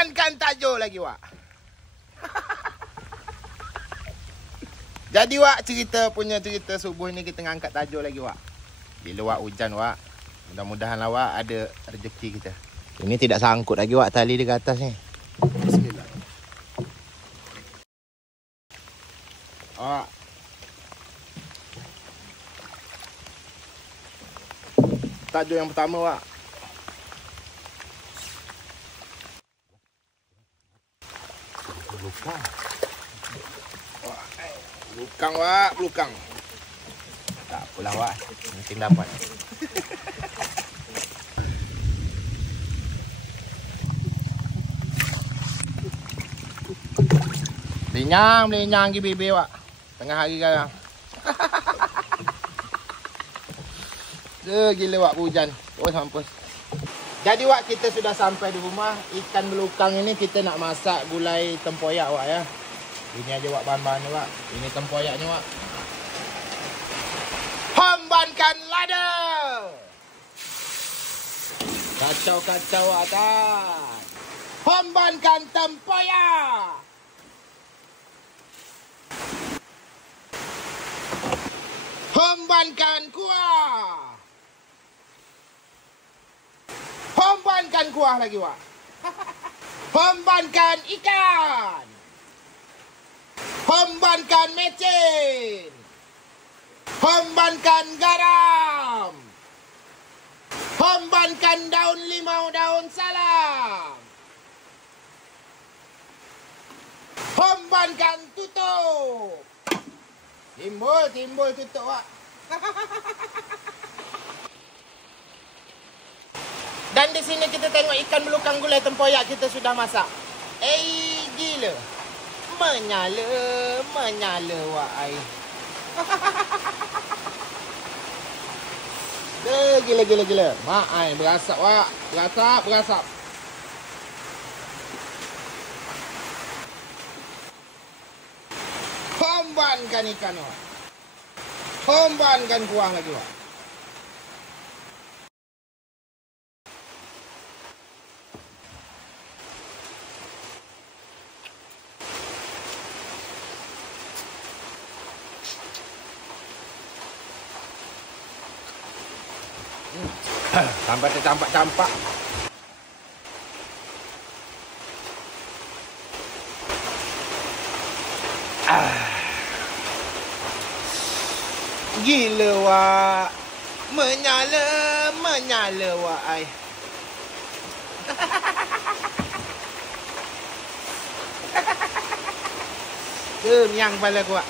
Hombankan tajuk lagi, Wak. Jadi, Wak, cerita subuh ni kita ngangkat tajuk lagi, Wak. Bila, Wak, hujan, Wak. Mudah-mudahan lah, Wak, ada rezeki kita. Ini tidak sangkut lagi, Wak, tali di atas ni. Bismillah. Wak. Tajuk yang pertama, Wak. Belukang. Belukang, Wak, belukang. Tak apalah, Wak. Mungkin dapat. Melenyang pergi bibir, Wak. Tengah hari sekarang. Gila, Wak, hujan. Oh, mampus. Jadi, Wak, kita sudah sampai di rumah. Ikan belukang ini kita nak masak gulai tempoyak, Wak, ya. Ini aja, Wak, bahan-bahannya, Wak. Ini tempoyaknya, Wak. Hombankan lada. Kacau-kacau, Wak, tak. Hombankan tempoyak. Hombankan kuah. Hombankan kuah lagi, Wak. Hombankan ikan. Hombankan mecin. Hombankan garam. Hombankan daun limau, daun salam. Hombankan tutup. Timbul tutup, Wak. Dan di sini kita tengok ikan belukang gulai tempoyak kita sudah masak. Gila. Menyala, Wak, air. Gila. Mak ai berasap, Wak. Berasap. Hombankan ikan, Wak. Hombankan kuah lagi, Wak. Sampai tercampak-campak. Gila, Wak. Menyala, Wak, ai. Kenyang kepala aku, Wak.